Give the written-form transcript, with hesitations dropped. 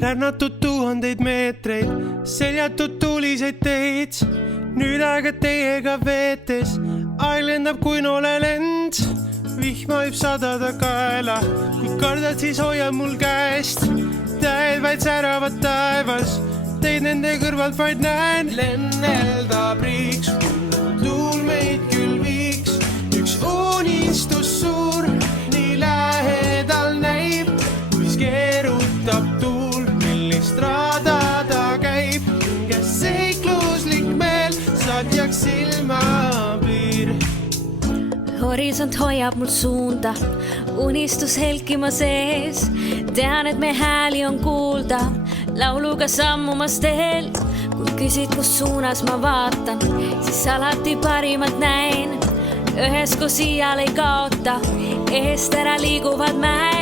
rännatud 1000 meetreid, seljatud tuliseid teid. Nüüd aega teiega veetes, aeg lendab kui noolelend. Vihma võib sadada kaela, kui kardad, siis hoia mul käest. Tähed vaid säravad taevas, teid nende kõrvalt vaid näen. Lenneldab riiks, tuul meid küll viiks. Üks unistus suur, nii lähedal näib, kuis keerutab tuul, millist rada ta käib. Hinges seikluslik meel, saatjaks silmapiir. Horisont hoiab mul suunda, unistus helkima sees. Tean, et me hääli on kuulda, lauluga sammumas teel. Kui küsid, kus suunas ma vaatan, siis alati parimat näen. Üheskoos iial ei kaota, eest ära liiguvad mäed.